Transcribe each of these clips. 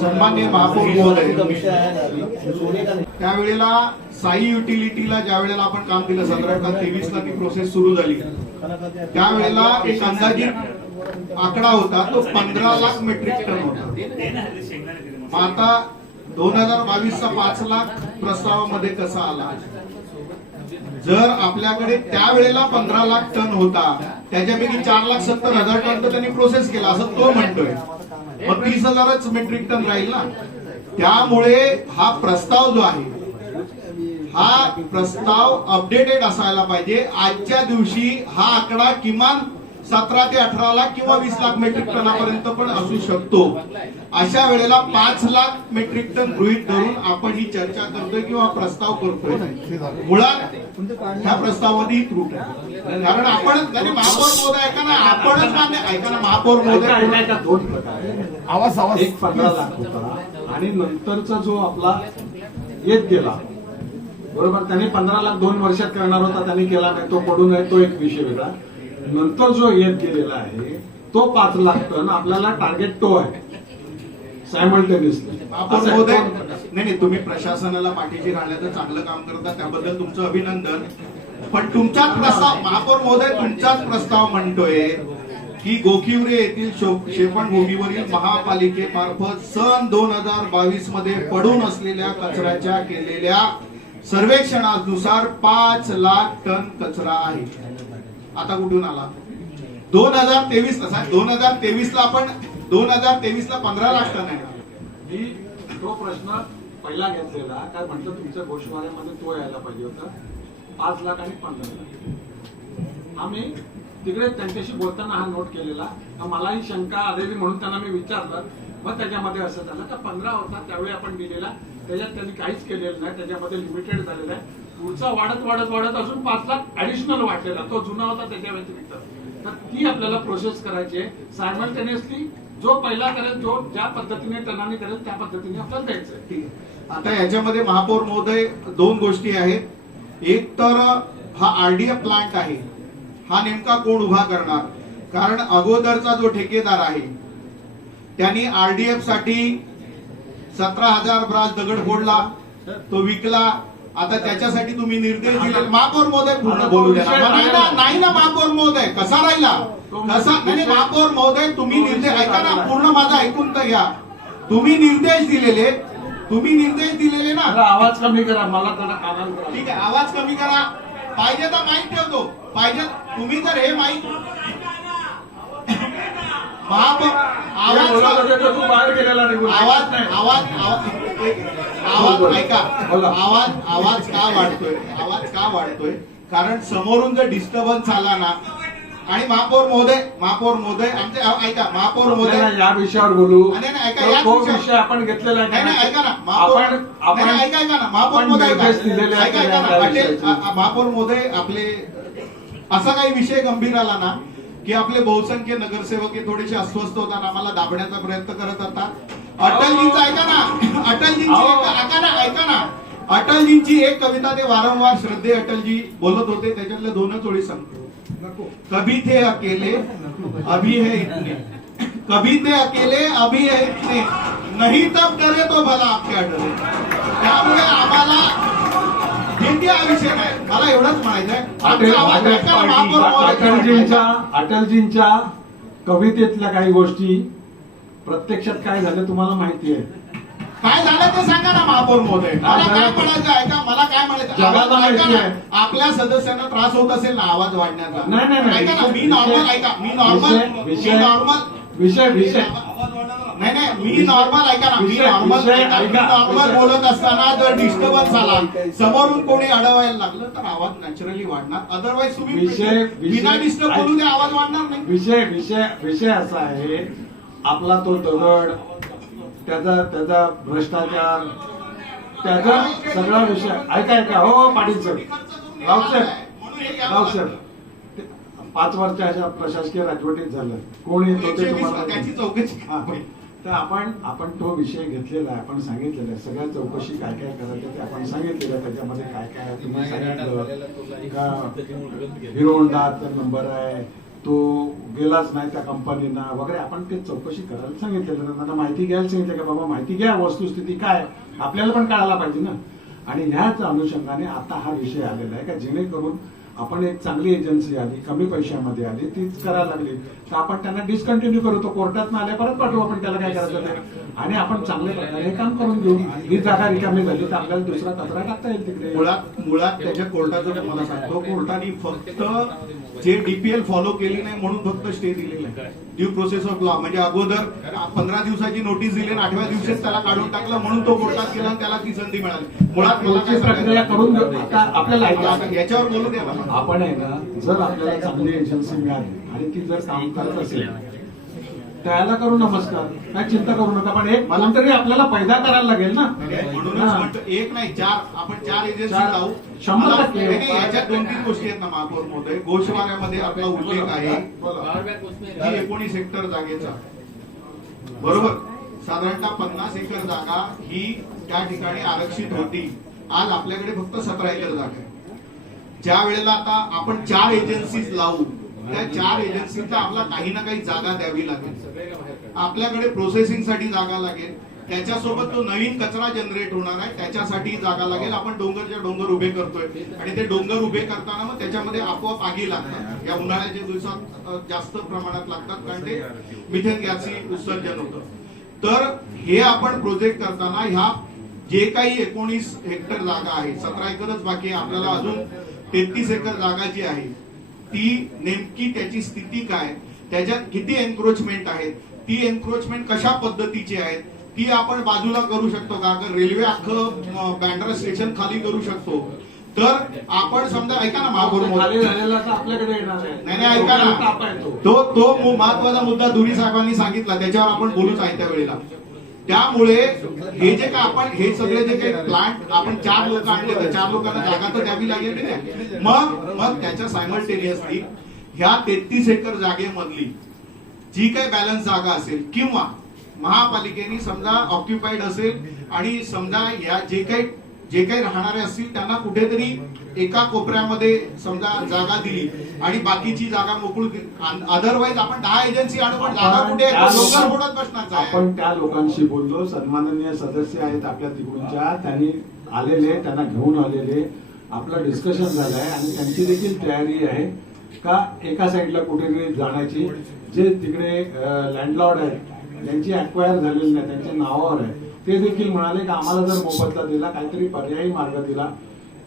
सन्माननीय महापौर महोदय, त्यावेळेला साई युटिलिटीला ज्या वेळेला आपण काम दिलं 17/23 ला ती प्रोसेस सुरू झाली, त्यावेळेला एक अंदाजित आकडा होता तो 15 लाख मेट्रिक टन होता. मग आता 2022 चा 5 लाख प्रस्तावामध्ये कसा आला? जर आपल्याकडे त्यावेळेला 15 लाख टन होता, त्याच्यापैकी 4,70,000 टन तर त्यांनी प्रोसेस केला असं तो म्हणतोय, मग 30,000च मेट्रिक टन राहील ना. त्यामुळे हा प्रस्ताव जो आहे हा प्रस्ताव अपडेटेड असायला पाहिजे. आजच्या दिवशी हा आकडा किमान 17 ते 18 लाख किंवा 20 लाख मेट्रिक टनापर्यंत पण असू शकतो. अशा वेळेला 5 लाख मेट्रिक टन गृहीत धरून आपण ही चर्चा करतोय किंवा प्रस्ताव करतोय. मुळात ह्या प्रस्तावातही त्रुटी आहे. कारण आपण महापौर महोदय ऐका ना, आपणच मान्य ऐका ना, महापौर महोदय दोन प्रकार आवाज एक 15 लाख होता आणि नंतरचा जो आपला येत गेला, बरोबर, त्याने 15 लाख 2 वर्षात करणार होता, त्यांनी केला नाही, तो पडून आहे, तो एक विषय वेगळा. नंतर जो येत गेलेला आहे तो 5 लाख टन आपल्याला टार्गेट तो आहे सायमल्टेनियसली. महापौर महोदय नाही, तुम्ही प्रशासनाला पाठीशी राहण्याचं चांगलं काम करता, त्याबद्दल तुमचं अभिनंदन. पण तुमचाच प्रस्ताव महापौर महोदय, तुमचाच प्रस्ताव म्हणतोय की गोखिवरे येथील शेपणभूमीवरील महापालिकेमार्फत सन 2022 मध्ये पडून असलेल्या कचऱ्याच्या केलेल्या सर्वेक्षणानुसार 5 लाख टन कचरा आहे. आता कुठून आला? 2023 ला आपण 2023 ला 15 लाख टन आहे. मी तो प्रश्न पहिला घेतलेला, काय म्हटलं तुमच्या घोषवाऱ्यामध्ये तो यायला पाहिजे होता 5 लाख आणि 15 लाख. आम्ही तिकडे त्यांच्याशी बोलताना हा नोट केलेला, मला ही शंका आलेली म्हणून त्यांना मी विचारलं. मग त्याच्यामध्ये असं झालं का 15 होता त्यावेळी आपण दिलेला, त्याच्यात त्यांनी काहीच केलेलं नाही, त्याच्यामध्ये लिमिटेड झालेलं आहे. पुढचा वाढत वाढत वाढत अजून 5 लाख ऍडिशनल वाढलेला, तो जुना होता त्याच्या व्यतिरिक्त. तर ती आपल्याला प्रोसेस करायची आहे सायमल्टेनियसली. जो पहिला करेल, जो ज्या पद्धतीने टनाने करेल त्या पद्धतीने आपल्याला द्यायचं. आता याच्यामध्ये महापौर महोदय 2 गोष्टी आहेत. एक तर हा आरडीएफ प्लांट आहे, हा नेमका कोण उभा करणार? कारण अगोदरचा जो ठेकेदार आहे त्यांनी आरडीएफ साठी 17,000 ब्रास दगड फोडला, तो विकला. आता त्याच्यासाठी तुम्ही निर्देश दिले. महापौर महोदय पूर्ण बोलू द्या. नाही ना महापौर महोदय, कसा राहिला? कसा नाही महापौर महोदय, तुम्ही निर्देश ऐका ना, पूर्ण माझा ऐकून तर घ्या. तुम्ही निर्देश दिलेले ना. आवाज कमी करा, मला ठीक आहे, आवाज कमी करा. पाहिजे तर माईक ठेवतो, पाहिजे तुम्ही जर हे माईक महापौर बाहेर गेलेला आवाज ऐका, आवाज का वाढतोय? कारण समोरून जर डिस्टर्बन्स आला ना, आणि महापौर महोदय आमचे ऐका, महापौर महोदय या विषयावर बोलू. ऐका, या विषय आपण घेतलेला नाही, ऐका ना महापौर, ऐका ना महापौर महोदय, ऐका ना महापौर महोदय, आपले असा काही विषय गंभीर आला ना की आपले बहुसंख्य नगरसेवक हे थोडेसे अस्वस्थ होतात, आम्हाला दाबण्याचा प्रयत्न करत होतात. अटलजींचा ऐका ना, अटलजींची एक कविता ते वारंवार श्रद्धे अटलजी बोलत होते, त्याच्यातल्या 2 ओळी सांगतो. कभी थे अकेले अभी है इतने, कभी थे अकेले अभी है इतने, नहीं तब डरे तो भला आप क्या डरे. त्यामुळे आम्हाला हिंदी हा विषय नाही, मला एवढंच म्हणायचं आहे. अटलजींच्या कवितेतल्या काही गोष्टी प्रत्यक्षात काय झालं तुम्हाला माहिती आहे? काय झालं ते सांगा ना महापौर महोदय. मला काय म्हणायचं ऐका, मला काय म्हणायचं, आपल्या सदस्यांना त्रास होत असेल ना आवाज वाढण्याचा? नाही, ऐका ना, मी नॉर्मल ऐका मी नॉर्मल बोलत असताना जर डिस्टर्बन्स आला, समोरून कोणी अडवायला लागलं तर आवाज नॅचरली वाढणार. अदरवाईज तुम्ही बिना डिस्टर्ब बोलू दे, आवाज वाढणार नाही. विषय असा आहे, आपला तो दगड, त्याचा भ्रष्टाचार, त्याचा सगळा विषय. ऐका हो पाटील सर, राव सर 5 वर्षाच्या प्रशासकीय राजवटीत झालं, कोणी त्याची चौकशी. तर आपण तो विषय घेतलेला आहे, आपण सांगितलेला आहे, सगळ्या चौकशी काय काय करायचं ते आपण सांगितलेलं आहे. त्याच्यामध्ये काय काय तुम्ही सांगितलं का हिरो होंडाचा नंबर आहे, तो गेलाच नाही त्या कंपनीना वगैरे, आपण ते चौकशी करायला सांगितलेलं, त्यांना माहिती घ्यायला सांगितलं की बाबा माहिती घ्या, वस्तुस्थिती काय आपल्याला पण कळायला पाहिजे ना. आणि ह्याच अनुषंगाने आता हा विषय आलेला आहे का जेणेकरून आपण एक चांगली एजन्सी आली, कमी पैशामध्ये आली, तीच करायला लागली तर आपण त्यांना डिस्कंटिन्यू करू, तो कोर्टात आल्या परत पाठवू आपण, त्याला काय करायचं ते, आणि आपण चांगल्या प्रकारे हे काम करून घेऊ. ही जागा रिकामी झाली तर आपल्याला दुसरा कचरा टाकता येईल तिकडे. मुळात त्याच्या कोर्टाचं मला सांगतो, कोर्टाने फक्त जे डीपीएल फॉलो केली नाही म्हणून फक्त स्टे दिलेला आहे, ड्यू प्रोसेस ऑफ लॉ. म्हणजे अगोदर 15 दिवसाची नोटीस दिली आणि 8व्या दिवशीच त्याला काढून टाकलं म्हणून तो कोर्टात गेला आणि त्याला ती संधी मिळाली. मुळात मला काय प्रक्रिया करून घेऊ. आता आपल्याला याच्यावर बोलू द्या मला. आपण आहे ना, जर आपल्याला चांगली एजन्सी मिळाली आणि ती जर काम करत असेल त्याला करू नमस्कार, काय चिंता करू नका, पण एक मला तरी आपल्याला पैदा करायला लागेल ना. म्हणूनच म्हणतो एक नाही आपण चार एजन्सी लावू. 100%. याच्यात 2-3 गोष्टी आहेत ना महापौर महोदय. गोषवाऱ्यामध्ये आपला उल्लेख आहे की 19 हेक्टर जागेचा, बरोबर, साधारणतः 50 एकर जागा ही त्या ठिकाणी आरक्षित होती. आज आपल्याकडे फक्त 17 एकर जागा आहे. ज्या वेळेला आता आपण 4 एजन्सीज लावू, त्या 4 एजन्सीचा आपला काही ना काही जागा द्यावी लागेल. आपल्याकडे प्रोसेसिंगसाठी जागा लागेल, त्याच्यासोबत तो नवीन कचरा जनरेट होणार आहे त्याच्यासाठी जागा लागेल. आपण डोंगरच्या डोंगर उभे करतोय आणि ते डोंगर उभे करताना मग त्याच्यामध्ये आपोआप आगी लागतात. या उन्हाळ्याच्या दिवसात जास्त प्रमाणात लागतात कारण ते मिथेन गॅसचे उत्सर्जन होतं. तर हे आपण प्रोजेक्ट करताना ह्या जे काही 19 हेक्टर जागा आहे, 17 एकरच बाकी आहे, आपल्याला अजून 33 एकर जागा जी आहे ती नेमकी त्याची स्थिती काय, त्याच्यात किती एन्क्रोचमेंट आहेत, ती एन्क्रोचमेंट कशा पद्धतीची आहेत, ती आपण बाजूला करू शकतो का. अगर रेल्वे अख्खं बँड्रा स्टेशन खाली करू शकतो तर आपण समजा, ऐका ना महापौर खाली झालेला तर आपल्याकडे येणार आहे. नाही ऐका ना, तो महत्वाचा मुद्दा धुरी साहेबांनी सांगितला, त्याच्यावर आपण बोलूच आहे त्या वेळेला. त्यामुळे हे जे काय आपण हे सगळे जे काही प्लांट आपण 4 लोक आणले तर 4 लोकांना जागा तर द्यावी लागेल की नाही. मग त्याच्या सायमल्टेनियसली ह्या 33 एकर जागेमधली जी काही बॅलन्स जागा असेल किंवा महापालिकेने समजा ऑक्युपाईड असेल आणि समजा या जे काही राहणारे असतील त्यांना कुठेतरी एका कोपऱ्यामध्ये समजा जागा दिली आणि बाकीची जागा मोकळी, अदरवाईज आपण 10 एजन्सी आणू पण जागा कुठे डोंगर बसणार. आपण त्या लोकांशी बोललो, सन्माननीय सदस्य आहेत आपल्या तिकडूनच्या, त्यांनी आलेले, त्यांना घेऊन आलेले, आपलं डिस्कशन झालंय आणि त्यांची देखील तयारी आहे का एका साईडला कुठेतरी जाण्याची. जे तिकडे लँडलॉर्ड आहेत त्यांची अक्वायर झालेली नाही, त्यांच्या नावावर आहे, ते देखील म्हणाले की आम्हाला जर मोबदला दिला, काहीतरी पर्यायी मार्ग दिला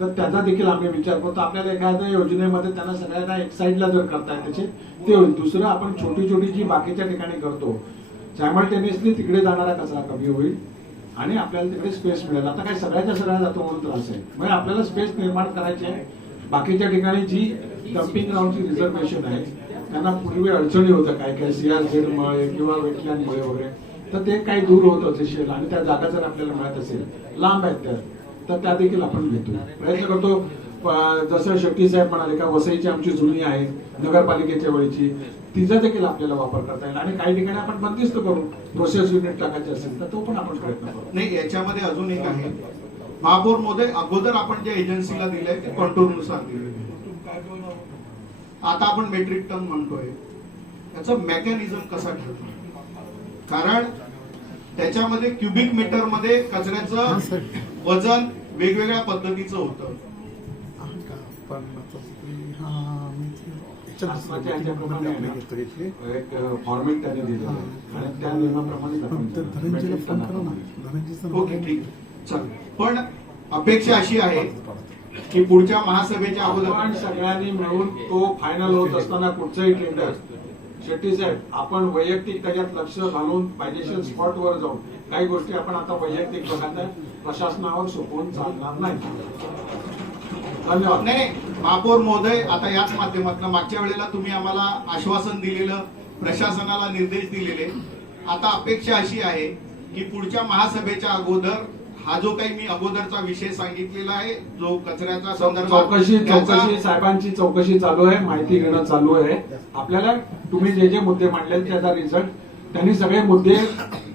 तर त्याचा देखील आम्ही विचार करतो. आपल्याला एखाद्या योजनेमध्ये त्यांना सगळ्यांना एक साईडला जर करताय त्याचे ते होईल. दुसरं आपण छोटी छोटी जी बाकीच्या ठिकाणी करतो सायमल्टेनियसली तिकडे जाणारा कचरा कमी होईल आणि आपल्याला तिकडे स्पेस मिळेल. आता काय सगळ्याच्या सगळ्या जातो म्हणून त्रास आहे, म्हणजे आपल्याला स्पेस निर्माण करायची आहे. बाकीच्या ठिकाणी जी डम्पिंग ग्राउंडची रिझर्वेशन आहे त्यांना पूर्वी अडचणी होत्या काय सीआरझेड मुळे किंवा वेटलँडमुळे वगैरे, तर ते काही दूर होत असेल आणि त्या जागा जर आपल्याला मिळत असेल, लांब आहेत त्या, तर त्या देखील आपण घेतो, प्रयत्न करतो. जसं शेट्टी साहेब म्हणाले का वसईची आमची जुनी आहे नगरपालिकेच्या वेळीची, तिचा देखील आपल्याला वापर करता येईल आणि काही ठिकाणी आपण बंदिस्त करू. प्रोसेस युनिट टाकायचे असेल तर तो पण आपण प्रयत्न करू. नाही, याच्यामध्ये अजून एक आहे महापौर महोदय, अगोदर आपण ज्या एजन्सीला दिलंय ते कंट्रोलनुसार दिले. आता आपण मेट्रिक टन म्हणतोय, याचं मेकॅनिझम कसा ठरतो, कारण त्याच्यामध्ये क्युबिक मीटर मध्ये कचऱ्याचं वजन वेगवेगळ्या पद्धतीचं होतं. एक फॉर्मेट त्याने दिलेलं आहे आणि त्या नियमाप्रमाणे ओके, ठीक, चल. पण अपेक्षा अशी आहे की पुढच्या महासभेच्या अगोदर सगळ्यांनी मिळून तो फायनल होत असताना कुठचंही टेंडर, शेट्टी साहेब आपण वैयक्तिक त्याच्यात लक्ष घालून पाहिजेशील स्पॉटवर जाऊन काही गोष्टी आपण आता वैयक्तिक बघायला प्रशासनावर सोपवून चालणार नाही. धन्यवाद. नाही, महापौर महोदय, आता याच माध्यमातून मागच्या वेळेला तुम्ही आम्हाला आश्वासन दिलेलं, प्रशासनाला निर्देश दिलेले, आता अपेक्षा अशी आहे की पुढच्या महासभेच्या अगोदर हा जो काही मी अगोदरचा विषय सांगितलेला आहे, जो कचऱ्याचा चौकशी साहेबांची चौकशी चालू आहे, माहिती घेणं चालू आहे. आपल्याला तुम्ही जे जे मुद्दे मांडले त्याचा रिझल्ट, त्यांनी सगळे मुद्दे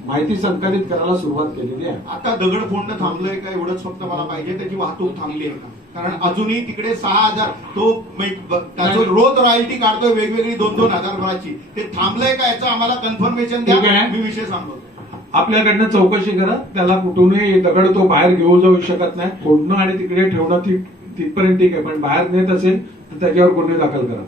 माहिती संकलित करायला सुरुवात केलेली आहे. आता दगड फोडणं थांबलंय का एवढंच फक्त मला पाहिजे, त्याची वाहतूक थांबली आहे का? कारण अजूनही तिकडे 6,000 तो त्याचं रोज रॉयल्टी काढतोय वेगवेगळी 2-2 हजारभराची, ते थांबलंय का याचं आम्हाला कन्फर्मेशन द्या. ठीक आहे. मी विषय सांगतो. आपल्याकडनं चौकशी करा, त्याला कुठूनही दगड तो बाहेर घेऊन जाऊ शकत नाही. फोडणं आणि तिकडे ठेवणं तिथपर्यंत ठीक आहे, पण बाहेर नेत असेल तर त्याच्यावर गुन्हे दाखल करा.